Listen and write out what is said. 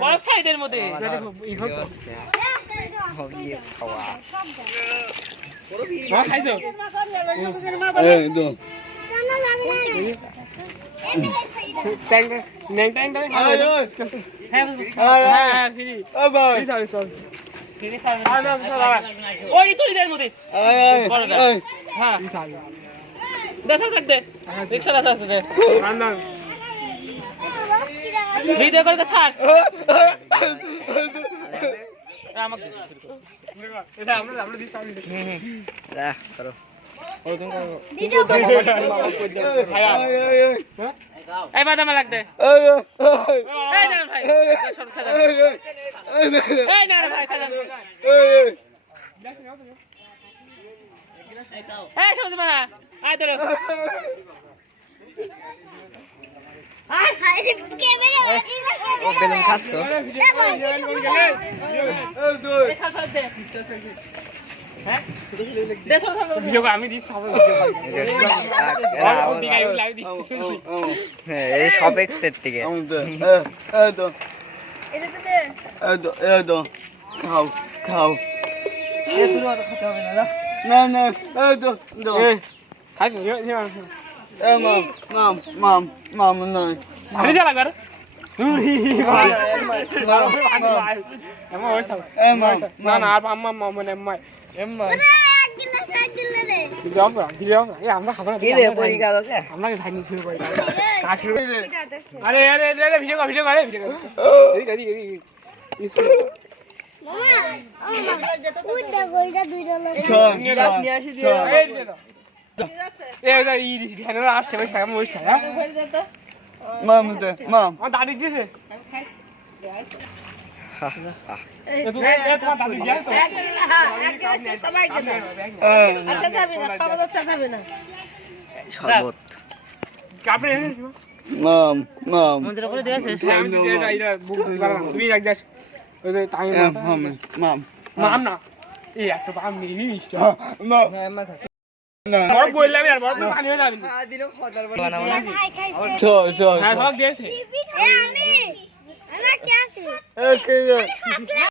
বরফ সাইডের মধ্যে খাইছো ভিডিও করে ছাড় আমাকে এই বাদামা লাগতে এই না ভাই ছোট খাজা এই না ভাই খাজা এই সবুজ মা আয় ধরো আয় ক্যামেরা ও বেলুন খাচ্ছো হ্যাঁ দেখো ভিডিও আমি দিছি সব এই সব এক্সেট থেকে খাও খাও না না খাই মাম মাম মাম নাই আরে যা লাগার না না আর আম্মা মানে আম্মা এম্মা আমরা খাবো আমরা ভাগনি শুরু করি আরে আরে আরে ভিডিও কর ভিডিও করে ভিডিও কর দাদি দিয়েছে মাম মাম মাম মাম না এই একটা বাম নিস বললাম আর বড় পানি হয়ে যাবে চল চল হ্যাঁ সব দিয়েছে আমি আমার কি আছে